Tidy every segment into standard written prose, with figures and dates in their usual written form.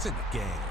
points in the game.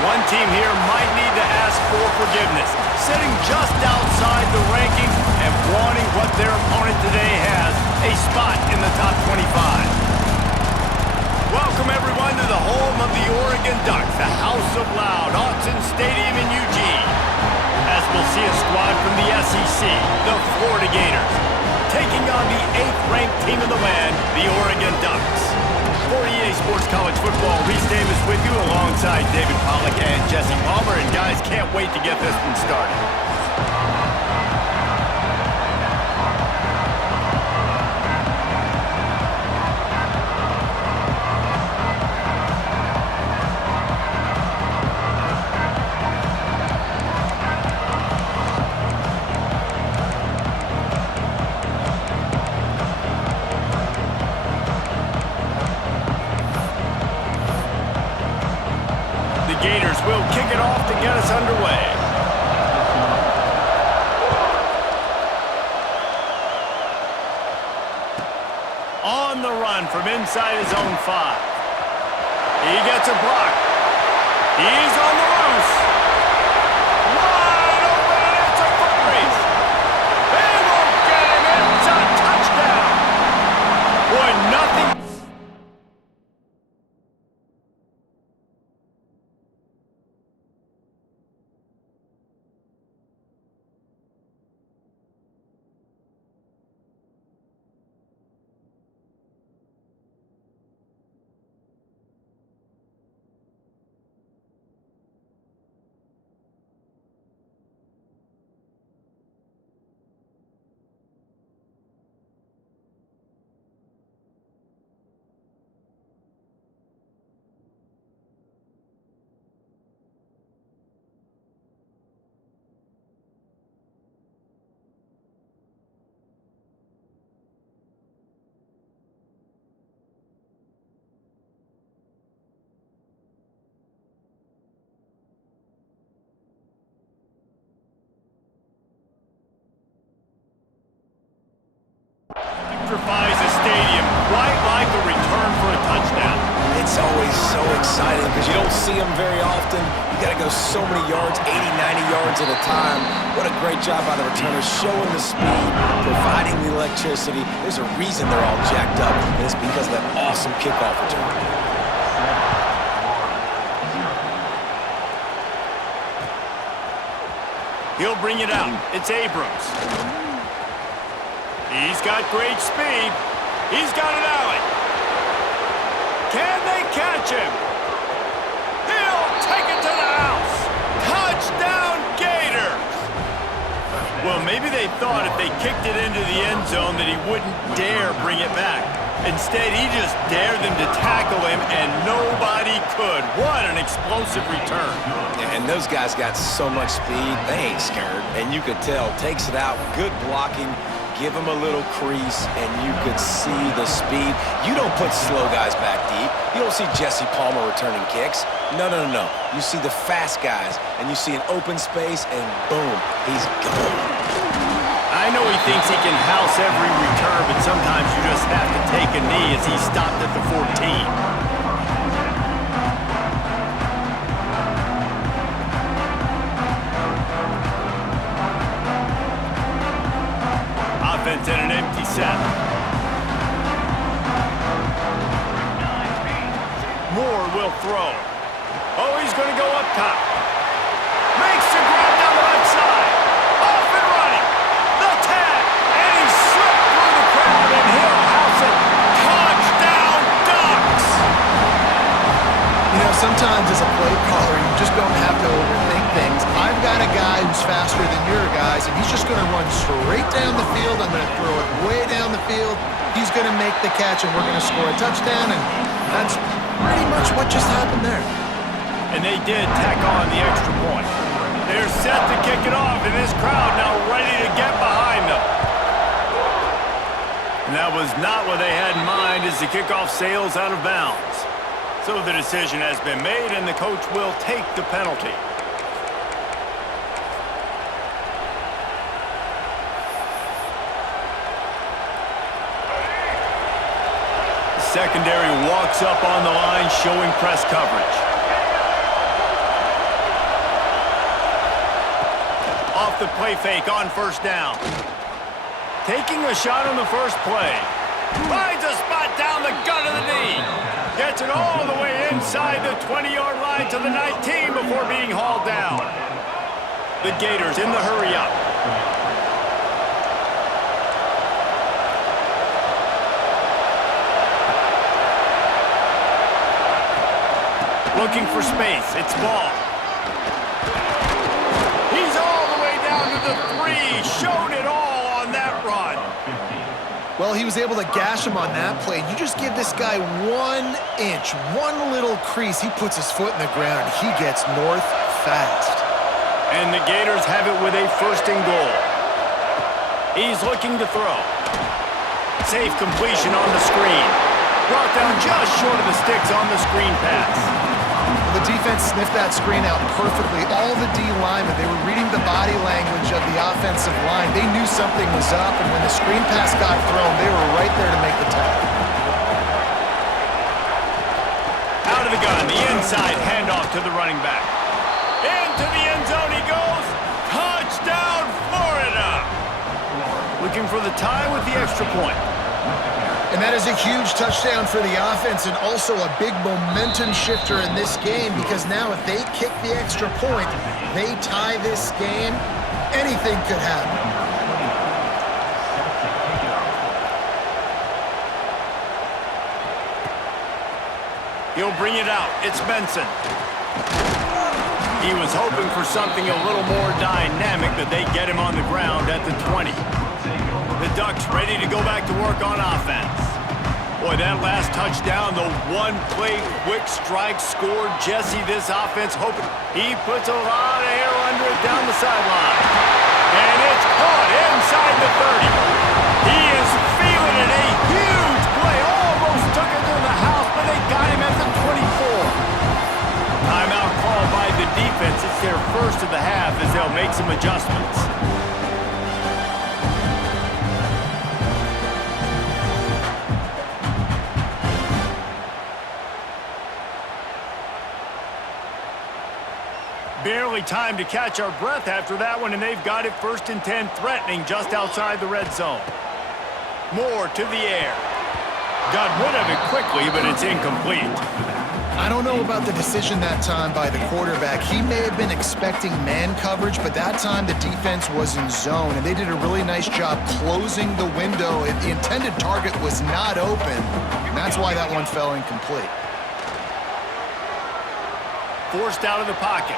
One team here might need to ask for forgiveness, sitting just outside the rankings and wanting what their opponent today has, a spot in the top 25. Welcome everyone to the home of the Oregon Ducks, the House of Loud, Autzen Stadium in Eugene. As we'll see a squad from the SEC, the Florida Gators, taking on the 8th-ranked team in the land, the Oregon Ducks. For EA Sports College Football, Reese Davis with you alongside David Pollack and Jesse Palmer. And guys, can't wait to get this one started. Gators will kick it off to get us underway. On the run from inside his own 5. He gets a block. He's on the loose. Wide open, and it's a foot race. They won't get him. It's a touchdown. Boy, nothing. It's always so exciting because you don't see them very often. You got to go so many yards, 80, 90 yards at a time. What a great job by the returners, showing the speed, providing the electricity. There's a reason they're all jacked up, and it's because of that awesome kickoff return. He'll bring it out. It's Abrams. He's got great speed. He's got an alley. Can they catch him? He'll take it to the house. Touchdown, Gators! Well, maybe they thought if they kicked it into the end zone that he wouldn't dare bring it back. Instead, he just dared them to tackle him, and nobody could. What an explosive return. Yeah, and those guys got so much speed, they ain't scared. And you could tell, takes it out, good blocking, give him a little crease, and you could see the speed. You don't put slow guys back deep. You don't see Jesse Palmer returning kicks. No. You see the fast guys, and you see an open space, and boom, he's gone. I know he thinks he can house every return, but sometimes you just have to take a knee as he stopped at the 14. Offense in an empty set. Moore will throw. Oh, he's going to go up top. Makes the grab down the right side. Off and running. The tag. And he slipped through the crowd, and he'll house it. Touchdown, Ducks! You know, sometimes as a play caller, you just don't have to overthink things. I've got a guy who's faster than your guys, and he's just going to run straight down the field. I'm going to throw it way down the field. He's going to make the catch, and we're going to score a touchdown, and that's pretty much what just happened there. And they did tack on the extra point. They're set to kick it off, and this crowd now ready to get behind them. And that was not what they had in mind as the kickoff sails out of bounds. So the decision has been made, and the coach will take the penalty. The secondary walks up on the line, showing press coverage. Off the play fake on first down. Taking a shot on the first play. Finds a spot down the gut of the knee. Gets it all the way inside the 20-yard line to the 19 before being hauled down. The Gators in the hurry up. Looking for space. It's Ball. He's all the way down to the 3. Showed it all on that run. Well, he was able to gash him on that play. You just give this guy 1 inch, one little crease. He puts his foot in the ground, and he gets north fast. And the Gators have it with a 1st and goal. He's looking to throw. Safe completion on the screen. Brought down just short of the sticks on the screen pass. The defense sniffed that screen out perfectly. All the D linemen, they were reading the body language of the offensive line. They knew something was up, and when the screen pass got thrown, they were right there to make the tackle. Out of the gun, the inside handoff to the running back. Into the end zone he goes. Touchdown, Florida! Looking for the tie with the extra point. And that is a huge touchdown for the offense and also a big momentum shifter in this game, because now if they kick the extra point, they tie this game, anything could happen. He'll bring it out. It's Benson. He was hoping for something a little more dynamic, but they get him on the ground at the 20. The Ducks ready to go back to work on offense. Boy, that last touchdown, the one-play quick strike scored Jesse this offense hoping. He puts a lot of air under it down the sideline. And it's caught inside the 30. He is feeling it. A huge play. Almost took it to the house, but they got him at the 24. Timeout called by the defense. It's their first of the half as they'll make some adjustments. barely time to catch our breath after that one, and they've got it 1st and 10, threatening just outside the red zone. Moore to the air. Got rid of it quickly, but it's incomplete. I don't know about the decision that time by the quarterback. He may have been expecting man coverage, but that time the defense was in zone, and they did a really nice job closing the window. The intended target was not open, and that's why that one fell incomplete. Forced out of the pocket.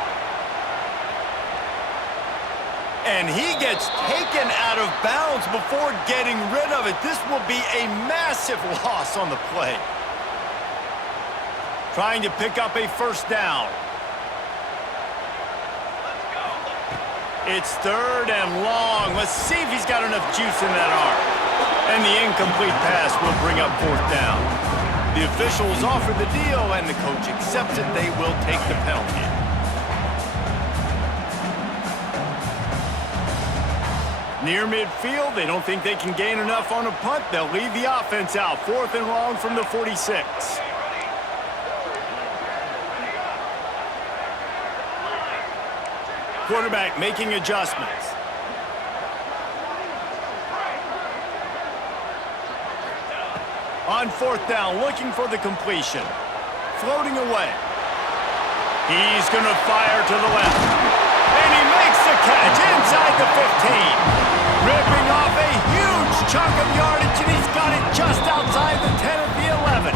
And he gets taken out of bounds before getting rid of it. This will be a massive loss on the play. Trying to pick up a 1st down. It's 3rd and long. Let's see if he's got enough juice in that arm. And the incomplete pass will bring up 4th down. The officials offer the deal, and the coach accepts it. They will take the penalty. Near midfield, they don't think they can gain enough on a punt. They'll leave the offense out. 4th and long from the 46. Quarterback making adjustments. On 4th down, looking for the completion. Floating away. He's going to fire to the left. And he makes the catch inside the 15. Ripping off a huge chunk of yardage, and he's got it just outside the 10 of the 11.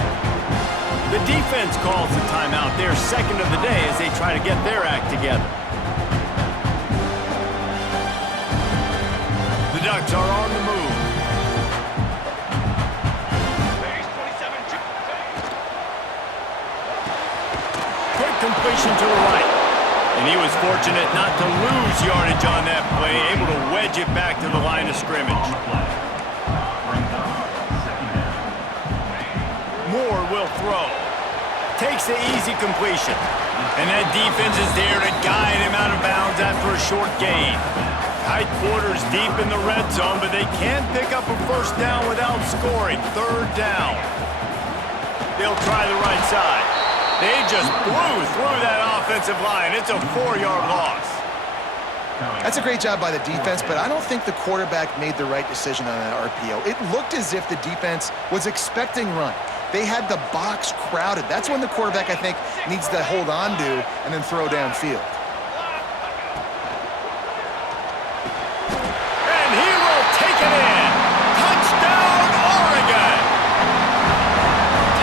The defense calls the timeout, their 2nd of the day, as they try to get their act together. The Ducks are on the move. Quick completion to the right. And he was fortunate not to lose yardage on that play, able to wedge it back to the line of scrimmage. Moore will throw. Takes the easy completion. And that defense is there to guide him out of bounds after a short gain. Tight quarters deep in the red zone, but they can't pick up a 1st down without scoring. 3rd down. They'll try the right side. They just blew through that offensive line. It's a 4-yard loss. That's a great job by the defense, but I don't think the quarterback made the right decision on that RPO. It looked as if the defense was expecting run. They had the box crowded. That's when the quarterback, I think, needs to hold on to and then throw downfield. And he will take it in. Touchdown, Oregon!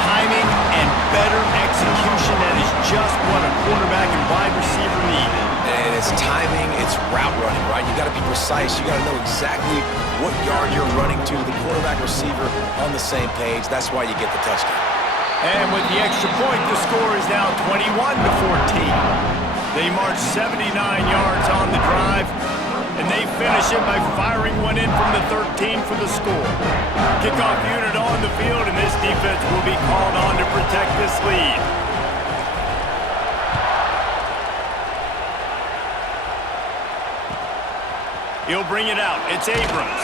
Timing and better execution, that is just what a quarterback and wide receiver need. And it's timing, it's route running, right? You got to be precise. You got to know exactly what yard you're running to. The quarterback receiver on the same page. That's why you get the touchdown. And with the extra point, the score is now 21-14. They march 79 yards on the drive, and they finish it by firing one in from the 13 for the score. Kickoff unit on the field, and this defense will be called on to protect this lead. He'll bring it out. It's Abrams.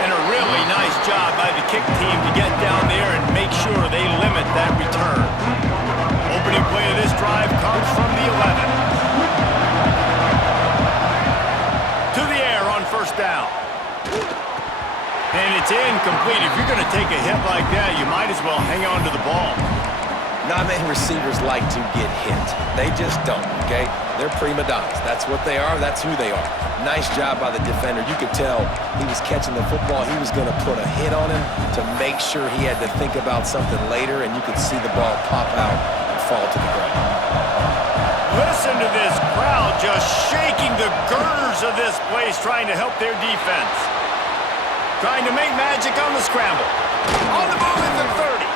And a really nice job by the kick team to get down there and make sure they limit that return. Opening play of this drive comes from the 11. To the air on 1st down. And it's incomplete. If you're going to take a hit like that, you might as well hang on to the ball. Not many receivers like to get hit. They just don't, okay? They're prima donnas. That's what they are. That's who they are. Nice job by the defender. You could tell he was catching the football. He was going to put a hit on him to make sure he had to think about something later, and you could see the ball pop out and fall to the ground. Listen to this crowd just shaking the girders of this place, trying to help their defense. Trying to make magic on the scramble. On the move at the 30.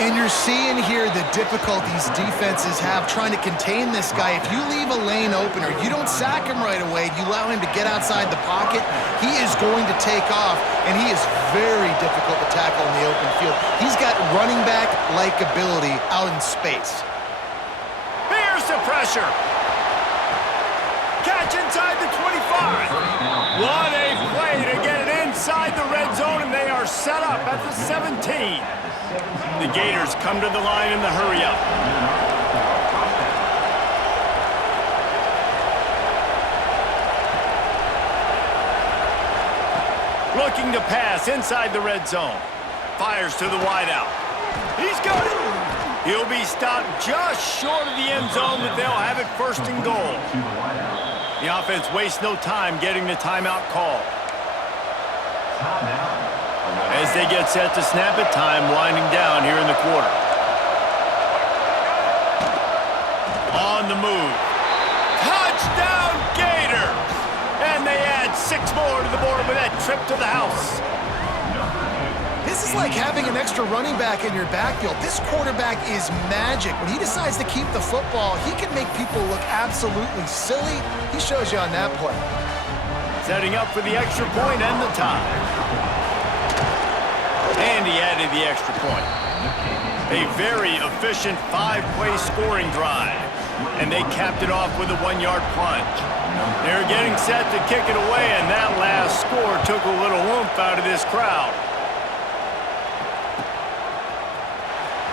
And you're seeing here the difficulties defenses have trying to contain this guy. If you leave a lane open or you don't sack him right away, you allow him to get outside the pocket, he is going to take off, and he is very difficult to tackle in the open field. He's got running back-like ability out in space. Here's the pressure. Catch inside the 25. What a play to get it inside the red zone, and they are set up at the 17. The Gators come to the line in the hurry-up. Looking to pass inside the red zone. Fires to the wideout. He's got it. He'll be stopped just short of the end zone, but they'll have it first and goal. The offense wastes no time getting the timeout call. As they get set to snap it, time winding down here in the quarter. On the move. Touchdown Gators! And they add 6 more to the board with that trip to the house. This is like having an extra running back in your backfield. This quarterback is magic. When he decides to keep the football, he can make people look absolutely silly. He shows you on that play. Setting up for the extra point and the tie. And he added the extra point. A very efficient 5-play scoring drive. And they capped it off with a 1-yard plunge. They're getting set to kick it away, and that last score took a little oomph out of this crowd.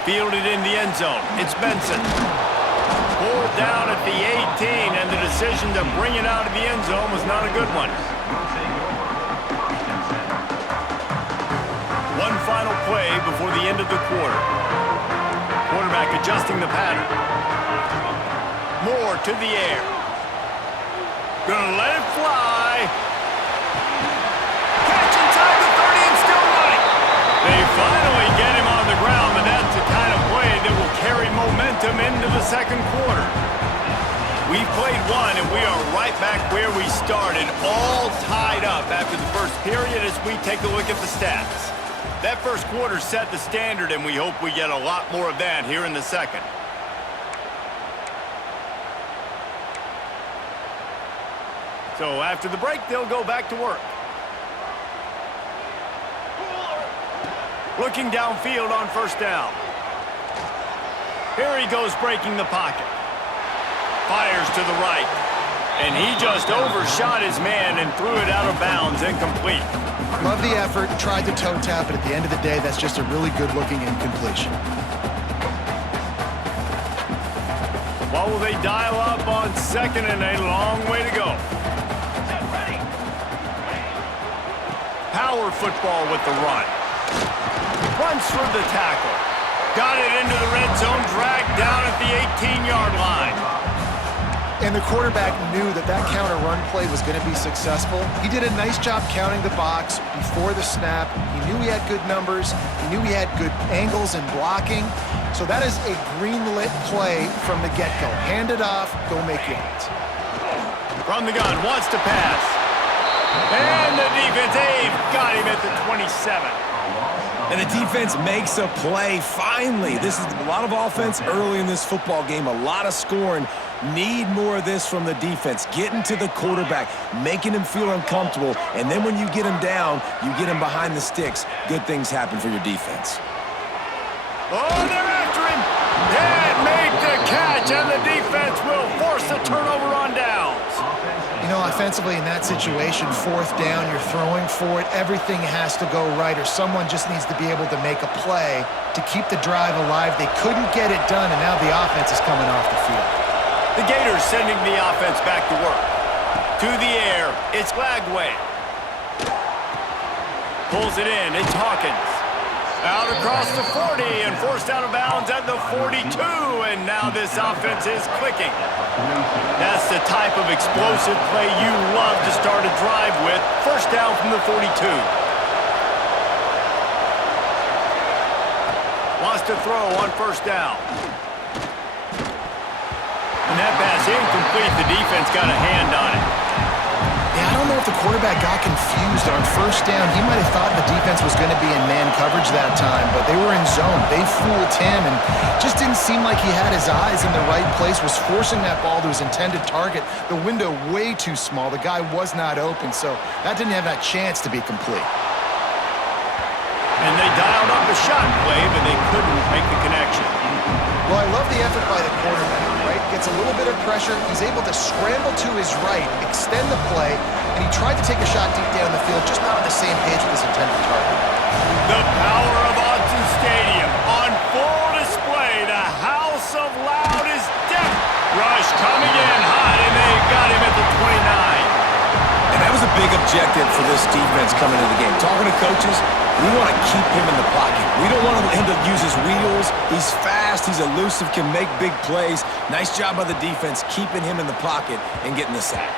Fielded in the end zone. It's Benson. Pulled down at the 18, and the decision to bring it out of the end zone was not a good one. One final play before the end of the quarter. Quarterback adjusting the pattern. Moore to the air. Gonna let it fly. Catch inside the 30 and still running. They finally get him on the ground, but that's the kind of play that will carry momentum into the second quarter. We've played one, and we are right back where we started, all tied up after the first period as we take a look at the stats. That first quarter set the standard, and we hope we get a lot more of that here in the second. So after the break, they'll go back to work. Looking downfield on first down. Here he goes breaking the pocket. Fires to the right. And he just overshot his man and threw it out of bounds, incomplete. Love the effort, tried to toe tap, but at the end of the day, that's just a really good-looking incompletion. What will they dial up on second and a long way to go? Power football with the run. Runs through the tackle. Got it into the red zone, dragged down at the 18-yard line. And the quarterback knew that that counter run play was going to be successful. He did a nice job counting the box before the snap. He knew he had good numbers. He knew he had good angles and blocking. So that is a green-lit play from the get-go. Hand it off, go make yards. From the gun, wants to pass. And the defense, they've got him at the 27. And the defense makes a play, finally. This is a lot of offense early in this football game, a lot of scoring. Need more of this from the defense. Getting to the quarterback, making him feel uncomfortable, and then when you get him down, you get him behind the sticks. Good things happen for your defense. Oh, they're after him. Can't make the catch, and the defense will force a turnover on downs. You know, offensively in that situation, fourth down, you're throwing for it. Everything has to go right, or someone just needs to be able to make a play to keep the drive alive. They couldn't get it done, and now the offense is coming off the field. The Gators sending the offense back to work. To the air, it's Lagway. Pulls it in, it's Hawkins. Out across the 40 and forced out of bounds at the 42, and now this offense is clicking. That's the type of explosive play you love to start a drive with. First down from the 42. Wants to throw on first down. And that pass incomplete. The defense got a hand on it. Yeah, I don't know if the quarterback got confused on first down. He might have thought the defense was going to be in man coverage that time, but they were in zone. They fooled him and just didn't seem like he had his eyes in the right place, was forcing that ball to his intended target. The window way too small. The guy was not open, so that didn't have that chance to be complete. And they dialed up a shot play, but they couldn't make the connection. Well, I love the effort by the quarterback, right? Gets a little bit of pressure. He's able to scramble to his right, extend the play, and he tried to take a shot deep down the field, just not on the same page with his intended target. The power of Autzen Stadium on full display. The House of Loud is deaf. Rush coming in hot, and they got him at the 29. And that was a big objective for this defense coming into the game. Talking to coaches, we want to keep him in the pocket. We don't want him to use his wheels. He's fast, he's elusive, can make big plays. Nice job by the defense keeping him in the pocket and getting the sack.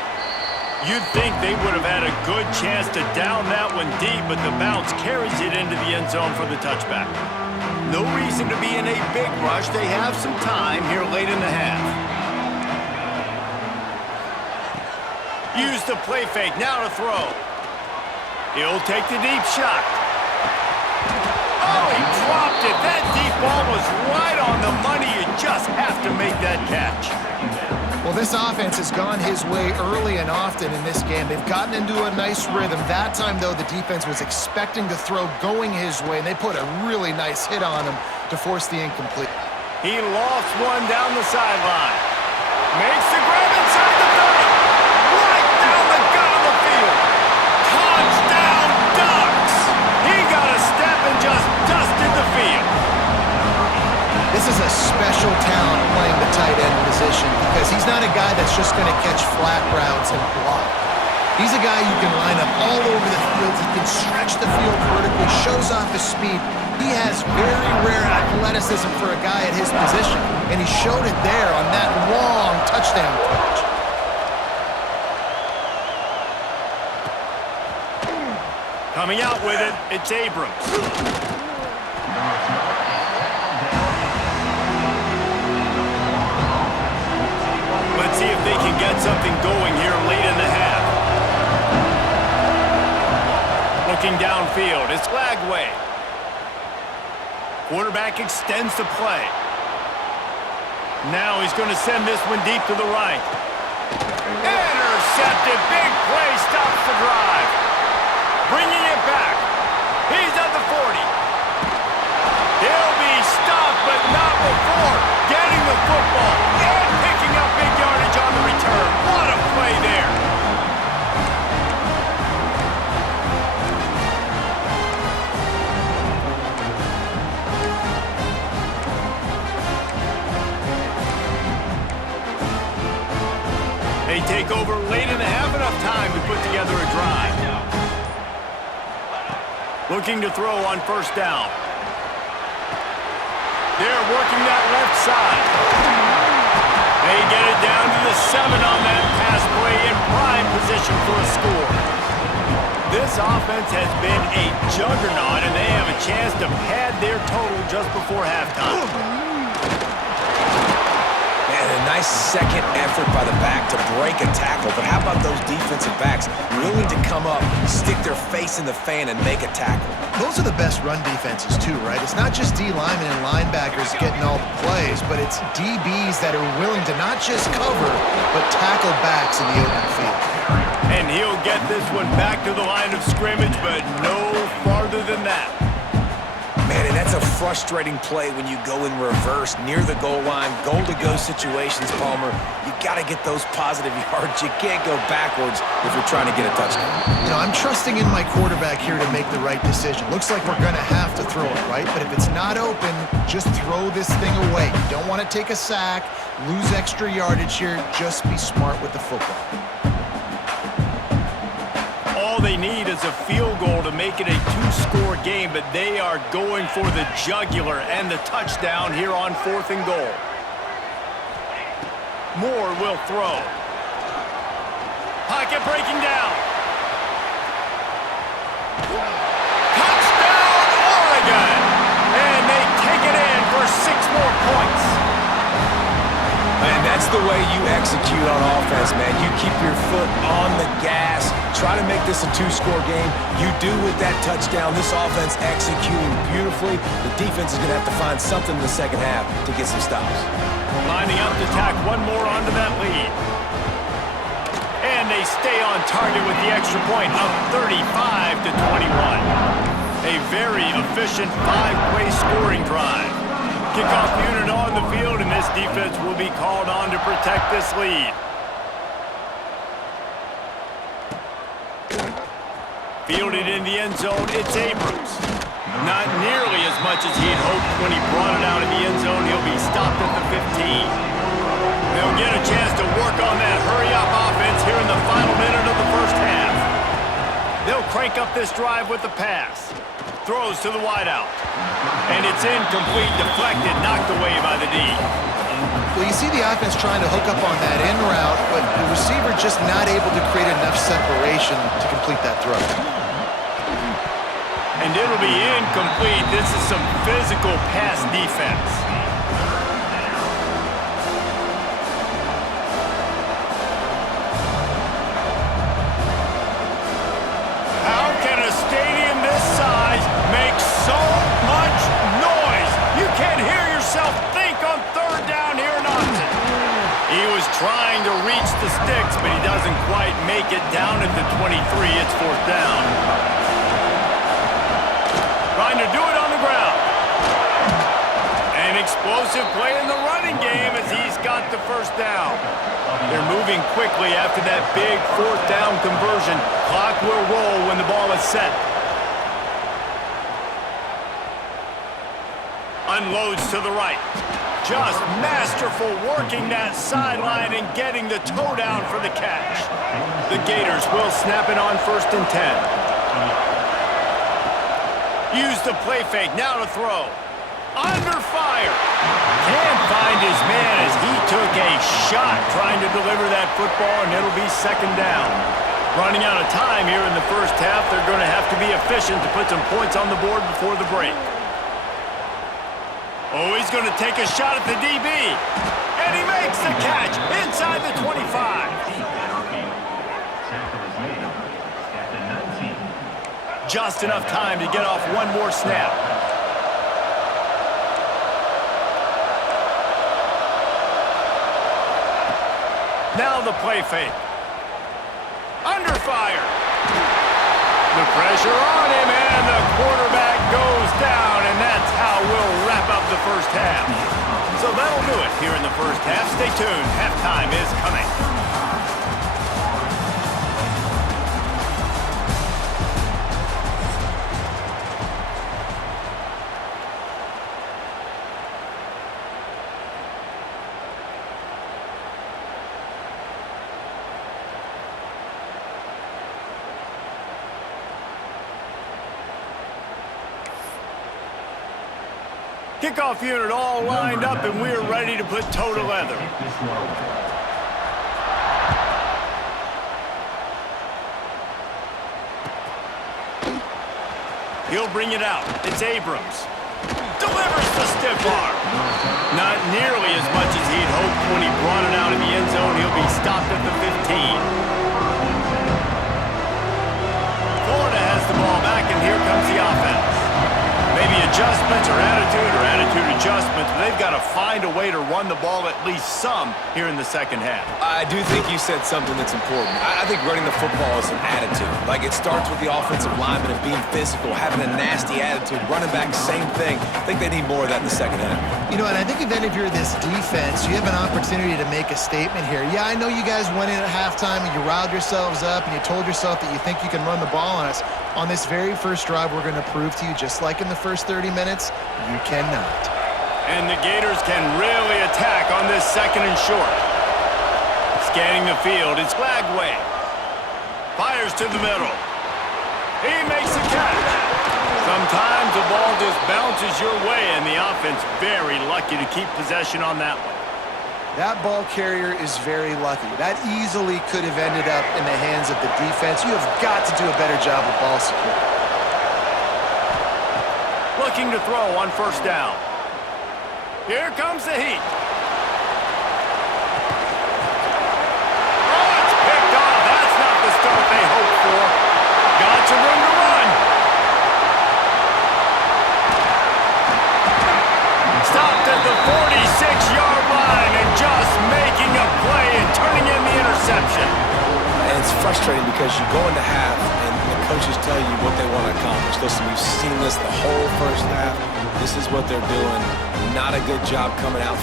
You'd think they would have had a good chance to down that one deep, but the bounce carries it into the end zone for the touchback. No reason to be in a big rush. They have some time here late in the half. Use the play fake, now to throw. He'll take the deep shot. Oh, he dropped it. That deep ball was right on the money. You just have to make that catch. Well, this offense has gone his way early and often in this game. They've gotten into a nice rhythm. That time, though, the defense was expecting the throw going his way, and they put a really nice hit on him to force the incomplete. He lofts one down the sideline. Makes the grab inside the 30. Right down the gut of the field. Touchdown, Ducks! He got a step and just dusted the field. This is a special talent playing the tight end position because he's not a guy that's just going to catch flat routes and block. He's a guy you can line up all over the field. He can stretch the field vertically, shows off his speed. He has very rare athleticism for a guy at his position, and he showed it there on that long touchdown catch. Coming out with it, it's Abrams. Let's see if they can get something going here late in the half. Looking downfield, it's Lagway. Quarterback extends the play. Now he's going to send this one deep to the right. Intercepted, big play, stops the drive. Bringing it back. He's at the 40. He'll be stopped, but not before getting the football and picking up big yardage on the return. What a play there. They take over late in the half, enough time to put together a drive. Looking to throw on first down. They're working that left side. They get it down to the 7 on that pass play in prime position for a score. This offense has been a juggernaut, and they have a chance to pad their total just before halftime. Man, a nice second effort by the back to break a tackle. But how about those defensive backs willing to come up, stick their face in the fan, and make a tackle? Those are the best run defenses, too, right? It's not just D linemen and linebackers getting all the plays, but it's DBs that are willing to not just cover, but tackle backs in the open field. And he'll get this one back to the line of scrimmage, but no farther than that. Man, and that's a frustrating play when you go in reverse near the goal line, goal-to-go situations, Palmer. You got to get those positive yards. You can't go backwards if you're trying to get a touchdown. You know, I'm trusting in my quarterback here to make the right decision. Looks like we're going to have to throw it, right? But if it's not open, just throw this thing away. You don't want to take a sack, lose extra yardage here. Just be smart with the football. All they need is a field goal to make it a 2-score game, but they are going for the jugular and the touchdown here on 4th and goal. Moore will throw. Pocket breaking down. Touchdown, Oregon! And they take it in for 6 more points. And that's the way you execute on offense, man. You keep your foot on the gas, try to make this a 2-score game. You do with that touchdown. This offense executing beautifully. The defense is going to have to find something in the second half to get some stops. Lining up to tack one more onto that lead. And they stay on target with the extra point, up 35-21. A very efficient 5-play scoring drive. Kickoff unit on the field, and this defense will be called on to protect this lead. Fielded in the end zone, it's Abrams. Not nearly as much as he had hoped when he brought it out in the end zone. He'll be stopped at the 15. They'll get a chance to work on that hurry-up offense here in the final minute of the first half. crank up this drive with the pass. Throws to the wideout. And it's incomplete, deflected, knocked away by the D. Well, you see the offense trying to hook up on that in route, but the receiver just not able to create enough separation to complete that throw. And it'll be incomplete. This is some physical pass defense. How can a stadium this size make so much noise? You can't hear yourself think on third down here in Austin. He was trying to reach the sticks, but he doesn't quite make it down at the 23. It's fourth down. Trying to do it on the ground. An explosive play in the running game as he's got the first down. They're moving quickly after that big fourth down conversion. Clock will roll when the ball is set. Unloads to the right. Just masterful working that sideline and getting the toe down for the catch. The Gators will snap it on 1st and 10. Use the play fake, now to throw. Under fire. Can't find his man as he took a shot trying to deliver that football, and it'll be 2nd down. Running out of time here in the first half, they're going to have to be efficient to put some points on the board before the break. Oh, he's going to take a shot at the DB. And he makes the catch inside the 25. Just enough time to get off one more snap. Now the play fake. Under fire. The pressure on him, and the quarterback goes down, and that's how we'll wrap up the first half. So that'll do it here in the first half. Stay tuned. Halftime is coming. Kickoff unit all lined up, and we're ready to put toe to leather. He'll bring it out. It's Abrams. Delivers the stiff arm. Not nearly as much as he'd hoped when he brought it out in the end zone. He'll be stopped at the 15. Florida has the ball back, and here comes the offense. Maybe adjustments or attitude adjustments, but they've got to find a way to run the ball at least some here in the second half. I do think you said something that's important. I think running the football is an attitude. Like, it starts with the offensive lineman and being physical, having a nasty attitude. Running back, same thing. I think they need more of that in the second half. You know, and I think if you're this defense, you have an opportunity to make a statement here. Yeah, I know you guys went in at halftime and you riled yourselves up and you told yourself that you think you can run the ball on us. On this very first drive, we're going to prove to you, just like in the first 30 minutes, you cannot. And the Gators can really attack on this 2nd and short. Scanning the field, it's Glagway. Fires to the middle. He makes the catch. Sometimes the ball just bounces your way, and the offense very lucky to keep possession on that one. That ball carrier is very lucky. That easily could have ended up in the hands of the defense. You have got to do a better job of ball security. Looking to throw on 1st down. Here comes the heat. Oh, it's picked off. That's not the start they hoped for. Got some room to run. Stopped at the 46-yard line and just making a play and turning in the interception. And it's frustrating because you go into half and the coaches tell you what they want to accomplish. Listen, we've seen this the whole first half. This is what they're doing. Not a good job coming out.